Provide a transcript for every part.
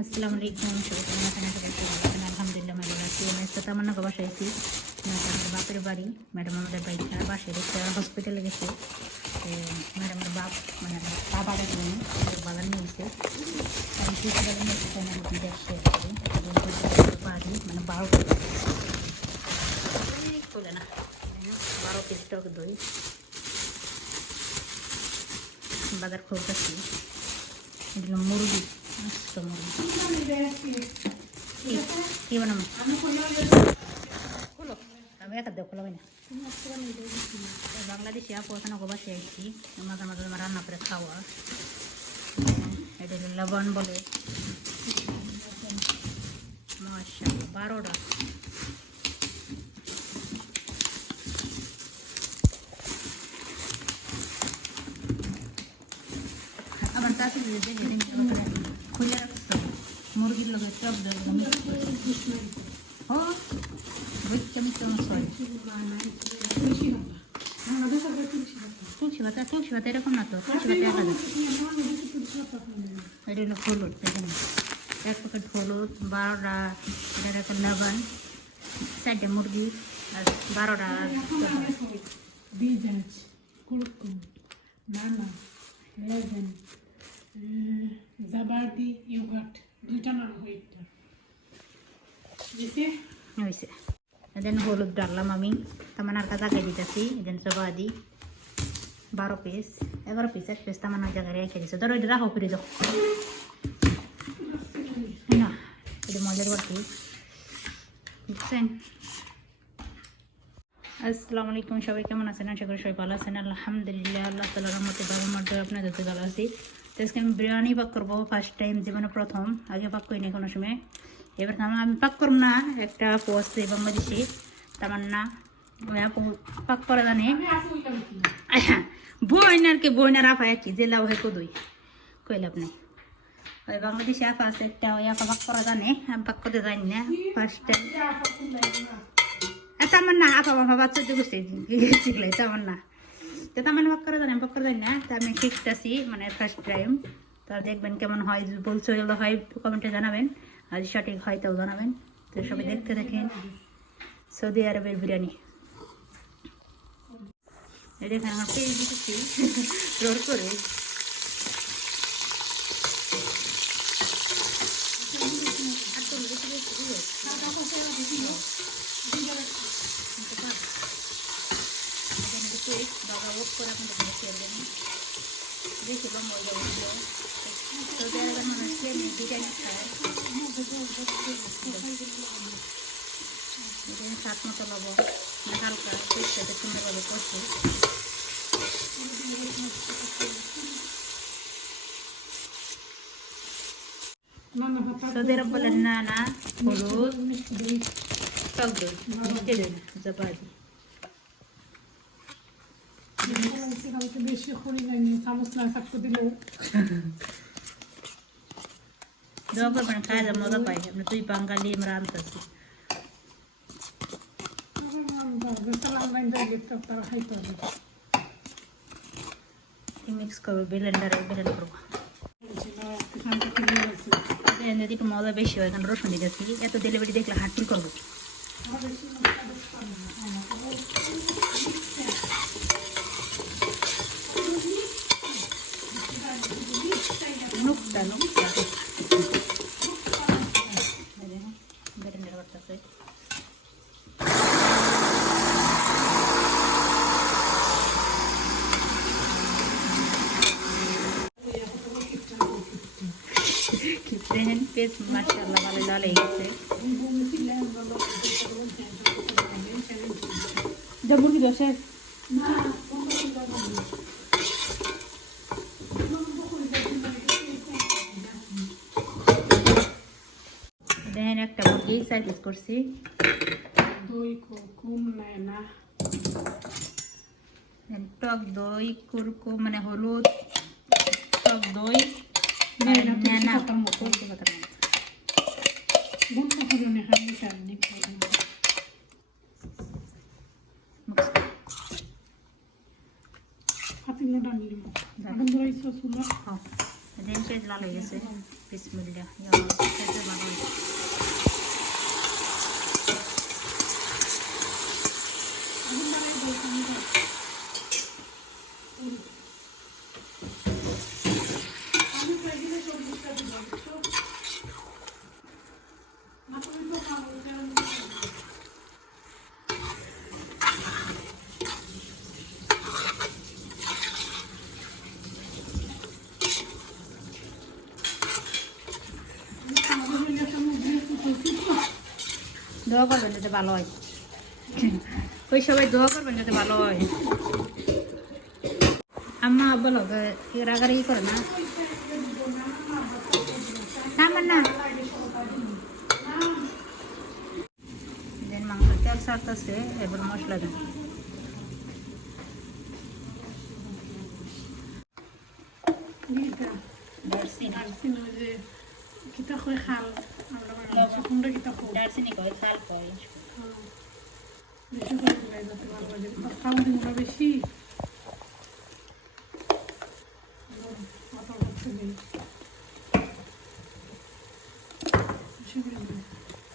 আসসালামু আলাইকুম, সবাই কেমন আছেন? আশা করছি ভালো আছেন। আলহামদুলিল্লাহ আমি ভালো আছি। আমি আজকে তামান্নাকে বাসায় আছি। আমাদের বাপের বাড়ি। ম্যাডাম আমাদের বাড়িটা বাসায় রেখে হসপিটালে গেছে। তো ম্যাডামের বাপ মানে আমার বাবার জন্য বাগান নিয়েছে। আমি কিছু বাগান নিয়েছি আমি দেখছি বাড়ি মানে 12 চলে না 12 পিস টক দই বাজার করতেছি। এগুলো মুরগি আচ্ছা মুরগি কি বানাবো খোলো আমি একা দেবো খোলাবে না। বাংলাদেশি আপু ওখানে বাসে আসছি মাঝে মাঝে আমার রান্না করে খাওয়া। এটা লবণ বলে মাশাআল্লাহ 12টা। আমার কাছে খুলে রাখতে মুরগির লোকের টক ও বুঝছি সরি তুলসী পাতা এরকম না তো তুলসী পাতা এটা হলো হলুদ দেখেন 1 প্যাকেট হলুদ 12টা এটা একটা লবণ 4টে মুরগি আর 12টা Bijans, kurkum, nana, leaven, zabardi, yogurt, দুইটা নাম হইতা হয়েছে। দেন হলুদ ডাললাম আমি তামান্নার কাছে আগে দিতেছি। দেন সবাদি 12 পিস 11 পিস 1 পিস তামান্নার জায়গায় রেখে দিচ্ছে। ধরো এটা রাখো ফিরে যাও না এটা মজার বাড়তি বুঝছেন। আসসালামু আলাইকুম, সবাই কেমন আছেন? আশা করি সবাই ভালো আছেন। আলহামদুলিল্লাহ আল্লাহ তাআলার রহমতে বাবার মধ্যে আপনাদের তো ভালো আছি। তো আজকে আমি বিরিয়ানি পাক করবো ফার্স্ট টাইম জীবনে প্রথম। আগে পাক করিনি কোনো সময়। এবার আমি পাক করব না একটা পোস্ট বাংলাদেশি তামান্না ওই আপু পাক করা জানে বইনারকে বইনার আপা একই জেলা হয়ে কদই কইলে আপনি ওই বাংলাদেশি আপা আছে একটা ওই আপা পাক করা জানে আমি পাক করতে জানি না ফার্স্ট টাইম। তামান্না আপা বাবা বাচ্চা তো বুঝতে শিখলে তামান্না তো তামান্না পাক করা জানে আমি পাক করা জানি না। তো আমি শিখতেছি মানে ফার্স্ট টাইম। তো দেখবেন কেমন হয়, বলছো এগুলো হয় কমেন্টে জানাবেন, আর সঠিক হয় তাও জানাবেন। তো সবাই দেখতে দেখেন সৌদি আরবের বিরিয়ানি। এই দেখেন আমার পেয়ে দিতেছি রোল করে বাবা ওপ করে আপনাদের খেয়ে বেশি লম্বা সৌদি আরবের মানুষ বিরিয়ানি খায় সাত মতো লবণ হালকা পেস্টটাকে সুন্দরভাবে কষে সৌদি আরব বলেন না না হলুদ টক দই মিষ্টি দেন জবাদি বেশি করি নাই চামচ না চাকু দিলে দোয়া করবেন খায় যা মজা পাই। আমরা তুই বাঙালি আমরা আনতেছি মিক্স করবো ব্লেন্ডারে ব্লেন্ড করবো যদি একটু মজা বেশি হয় কারণ রসুন দিতেছি এত ডেলিভারি দেখলে হাঁটফিল করবো। নুকটা নুকটা ব্লেন্ডার করতেছে দেখেন পেঁচ মাশাআল্লাহ ভালো লাল হয়ে গেছে। মুরগি দোষে দেখেন একটা মুরগি সার্ভিস করছি। টক দই কুরকুম মানে হলুদ টক দই লাল হয়ে গেছে বিসমিল্লাহ ইয়া খেতে ভালো হয়েছে। দোয়া করবেন যাতে ভালো হয়, ওই সবাই দোয়া করবেন যাতে ভালো হয়। আম্মা বলো রাগারাগি করে না, না দেন মাংস তেল ছাড়তেছে, এবার মশলা দেন। দারচিনি কয়, খাল কয়, বেশি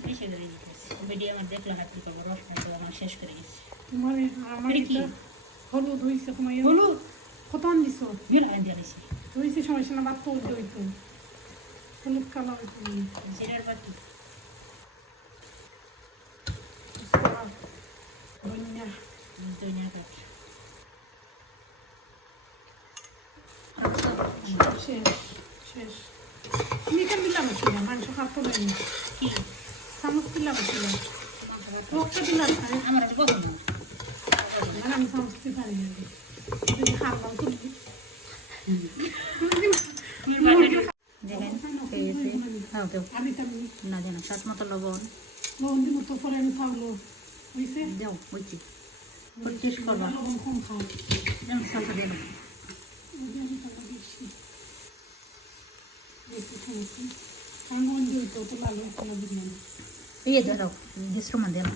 বেশি করে দিতেছি। ভিডিও আমার দেখলো না, কি করবো, রসটা তো আমার শেষ করে গেছি। তোমার আমার কি হলুদ হয়েছে, তোমার হলুদ কত আনছো বিল আইন দিয়ে দিছি, হয়েছে সমস্যা না, বাদ তো হইতো হলুদ কালার হইতো জিরার বাটি, ধনিয়া ধনিয়া পাতা, শেষ শেষ। তুমি কেন দিলাম ছিল মাংস খাতো দেয়নি, কি চামচ দিলাম ছিল, রক্ত দিলাম আমার তো পছন্দ না। মানে আমি চামচ দিতে পারি না, খাবো তো দেখেন খেয়ে গেছে, খাও তো আমি তেমনি না জানো, স্বাদ মতো লবণ লবণ দিব তো পরে আমি খাবো হয়েছে, দাও, বলছি টেস্ট করবা, লবণ কম খাও, যেমন সালটা দিলাম। বেশি বেশি সমস্যা আমি মন দিই তো তো লাল কলা দিলাম, এই দাও ডিস্ট্রোমান দিলাম,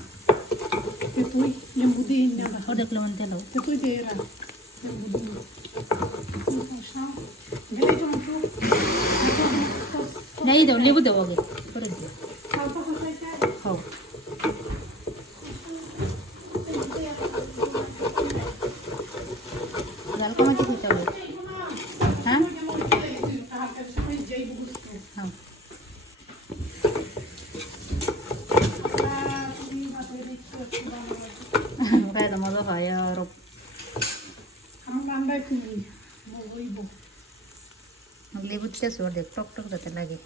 তুই লেম্বু দিয়ে না ও দেখলে মন দিলাম, তুই দিয়ে রা লেম্বু দিয়ে গেলে যেমন তো না এই দাও, লেবু দেবো আগে, করে দিও, খাওয়া খাইতে খাও। জাল কমাতে দিতে হবে, হ্যাঁ খাও। খাই তো মজা হয় আর লেবু দিতেছো, দেখ টক টক যাতে লাগে।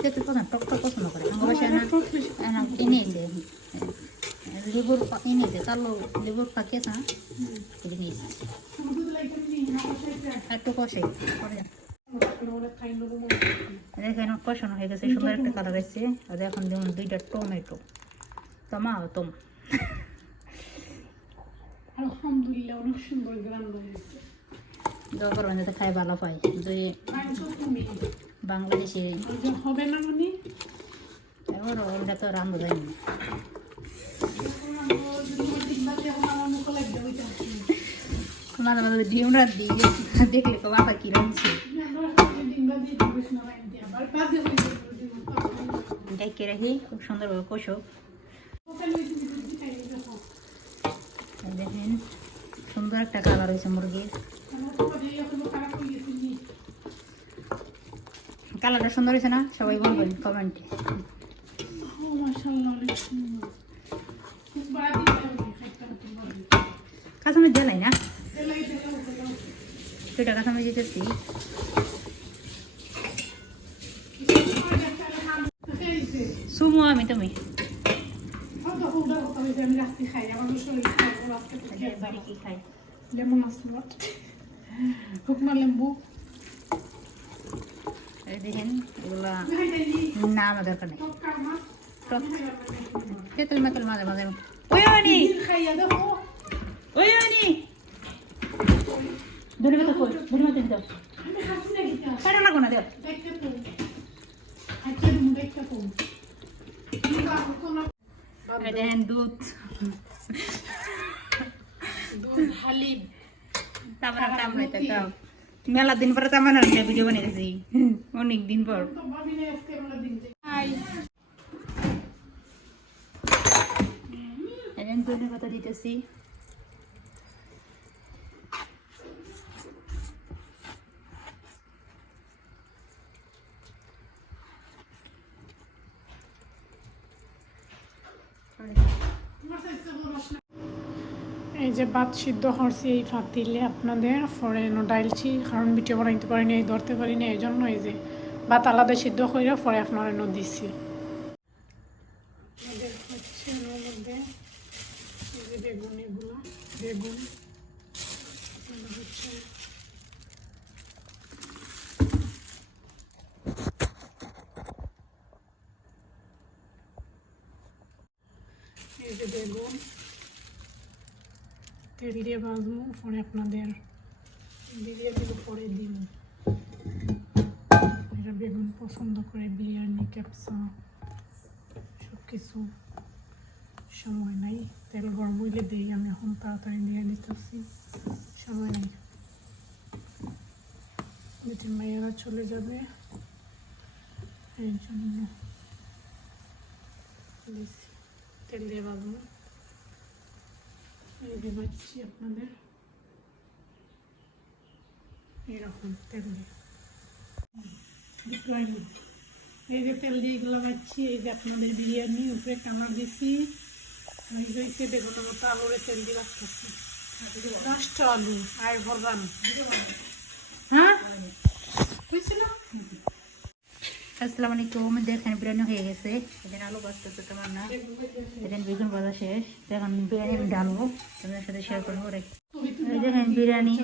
তেতো পছন্দ, টক টক পছন্দ করে আমার বাসায় না, এনেছে লেবুর এনেছে, কালো লেবুর পাকিয়েছে না, এটা নিয়েছে একটু কষে করে। দেখেন কষানো হয়ে গেছে, সুন্দর একটা কালার এসছে। আর এখন যেমন 2টা টমেটো, টম আলহামদুলিল্লাহ অনেক সুন্দর গ্রাম হয়েছে। দোয়া করবেন যাতে খাই ভালো পাই, যে বাংলাদেশে হবে না মানে এবার ওটা তো রান্না যায় না। মাঝে মাঝে ডিম রাত দিই, দেখলে তো বাবা কি রাঁধছে, ডেকে রাখি খুব সুন্দরভাবে কষো। দেখেন সুন্দর একটা কালার হয়েছে মুরগির, কালারটা সুন্দর হয়েছে না, সবাই বলবেন কমেন্টে। কাঁচামরিচ জ্বালাই না, 2টা কাঁচামরিচ দিতেছি। সুমো আমি তুমি বাড়ি কি খাই, লেমন আসলো শুকনো লেম্বু দেখেন এগুলা না আমার দরকার নেই, তেঁতুল মেতুল মাঝে মাঝে। ওই আনি খাইয়া দেখো ওই আনি ধরে মতো কই ধরে মতো দাও, আমি খাচ্ছি না গীতা কারো লাগো না দেও। দেখতে তো আচ্ছা তুমি দেখতে তো দেখেন দুধ, হালিম তামান্না কামড়াইতে কাম মেলা দিন পরে তামান্নার ভিডিও বানিয়েছি অনেক দিন পর তো ভাবি না আজকে আমরা দিন আই এখন ধনে পাতা দিতেছি এই যে ভাত সিদ্ধ করছি এই ফাতিলে আপনাদের পরে ডাইলছি কারণ ভিডিও বানাইতে পারিনি এই ধরতে পারিনি এই জন্য এই যে ভাত আলাদা সিদ্ধ করে পরে আপনার দিচ্ছি আমাদের হচ্ছে এর মধ্যে এই যে বেগুন এগুলো বেগুন এটা হচ্ছে এই যে বেগুন তেল দিয়ে ভাজবো পরে আপনাদের বিরিয়ানির উপরে দিব এরা বেগুন পছন্দ করে বিরিয়ানি ক্যাপসা সব কিছু সময় নাই তেল গরম হইলে দিই আমি এখন তাড়াতাড়ি দিয়ে দিতেছি সময় নেই দুটি মায়েরা চলে যাবে এই জন্য দিছি তেল দিয়ে ভাজবো এই যে ভাজছি আপনাদের এইরকম তেল দিয়ে এই যে তেল দিয়ে এগুলো ভাজছি এই যে আপনাদের বিরিয়ানি উপরে কামড় দিছি হয়েছে বেগুনের মতো আলুরে তেল দিয়ে রাখতেছি 10টা আলু আর ভরবান হ্যাঁ হয়েছিল আসসালামু আলাইকুম দেখেন বিরিয়ানি হয়ে গেছে এখানে আলু ভাজতেছে তোমার না এখানে বেগুন ভাজা শেষ এখন বিরিয়ানি আমি ডালবো তোমাদের সাথে শেয়ার করবো এই দেখেন বিরিয়ানি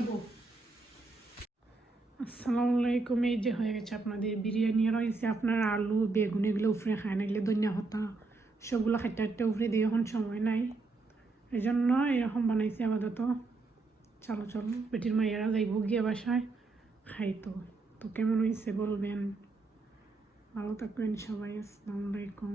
আসসালামু আলাইকুম এই যে হয়ে গেছে আপনাদের বিরিয়ানি আর হয়েছে আপনার আলু বেগুন এগুলো উপরে খায় না এগুলো ধনিয়া পাতা সবগুলো খাইতে খাইতে উপরে দিয়ে এখন সময় নাই এই জন্য এরকম বানাইছি আপাতত চলো চলো বেটির মাইয়ারা যাইব গিয়ে বাসায় খাইতো তো কেমন হয়েছে বলবেন ভালো থাকবেন সবাই আসসালামু আলাইকুম